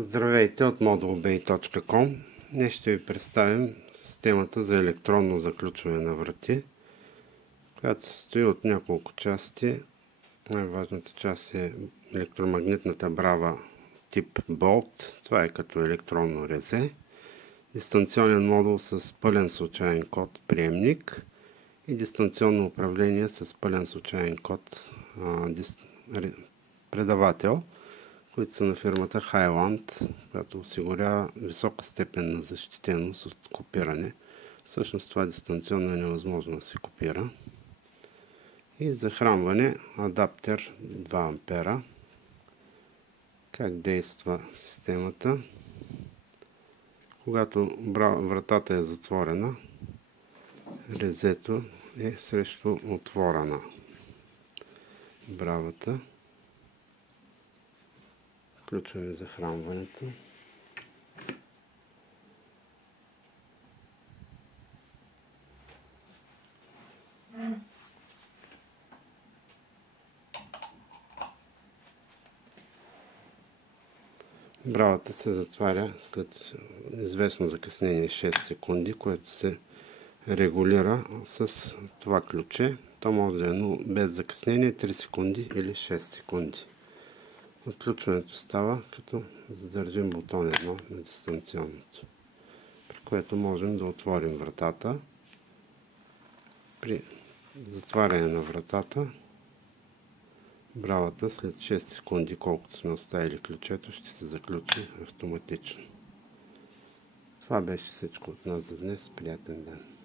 Здравейте от modulbay.com. Днес ще ви представим системата за електронно заключване на врати, която се състои от няколко части. Най-важната част е електромагнитната брава тип болт. Това е като електронно резе. Дистанционен модул с пълен случайен код приемник и дистанционно управление с пълен случайен код предавател, които са на фирмата Highland, която осигурява висока степен на защитеност от копиране. Всъщност това дистанционно е невъзможно да се копира. И захранване адаптер 2 ампера. Как действа системата? Когато вратата е затворена, резето е срещу отвора на бравата. Включваме захранването. Бравата се затваря след известно закъснение 6 секунди, което се регулира с това ключе. То може да е без закъснение 3 секунди или 6 секунди. Отключването става като задържим бутон 1 на дистанционното, при което можем да отворим вратата. При затваряне на вратата, бравата след 6 секунди, колкото сме оставили ключето, ще се заключи автоматично. Това беше всичко от нас за днес. Приятен ден!